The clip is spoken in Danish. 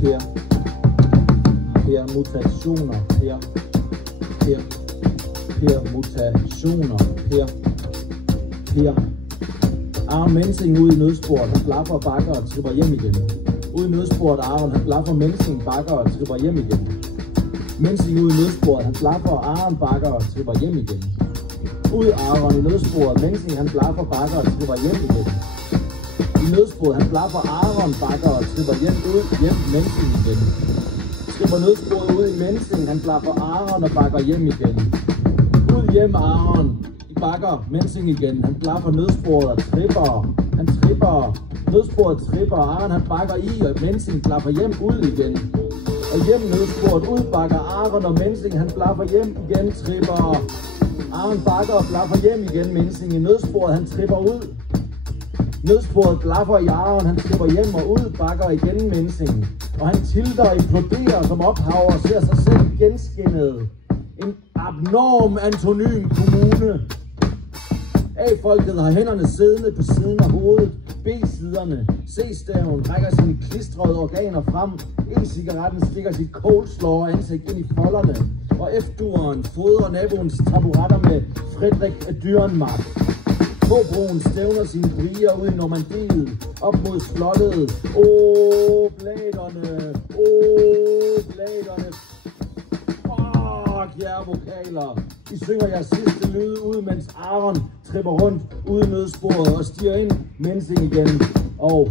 Per. Per mutationer. Per. Per. Per mutationer. Per. Per. Aron Mensing ud i nødsporet, han blaffer og bakker og tripper hjem igen. Ud i nødsporet, Aron, han blaffer, Mensing bakker og tripper hjem igen. Mensing ud i nødsporet, han blaffer, Aron bakker og tripper hjem igen. Ud Aron i nødsporet, Mensing han blaffer, bakker og tripper hjem igen. I nødsporet, han blaffer, Aron bakker og tripper hjem, ud, hjem, Mensing igen. Tripper nødsporet ud i Mensing, han blaffer, Aron og bakker hjem igen. Ud hjem, Aron. Bakker Mensing igen, han blaffer nødsporet og tripper, han tripper, nødsporet tripper, Aron han bakker i, og Mensing blaffer hjem ud igen, og hjem nødsporet ud, bakker Aron og Mensing, han blaffer hjem igen, tripper, Aron bakker og blaffer hjem igen, Mensing i nødsporet, han tripper ud, nødsporet blaffer i Aron, han tripper hjem og ud, bakker igen Mensing, og han tilter og imploderer som ophaver og ser sig selv genskinnet. En abnorm antonym kommune. A-folket har hænderne siddende på siden af hovedet. B-siderne. C-staven rækker sine klistrede organer frem. E-cigaretten stikker sit coleslaw ansigt ind i folderne. Og F-duren fodrer naboens taburetter med Frederik Dürrenmatt. K-broen stævner sine brier ud i Normandiet. Op mod slottet. Bladerne. Bladerne. Fuck jer, vokaler. I synger jeres sidste lyde ud, mens Aron tripper rundt ude i nødsporet og stiger ind Mensing igen. Oh.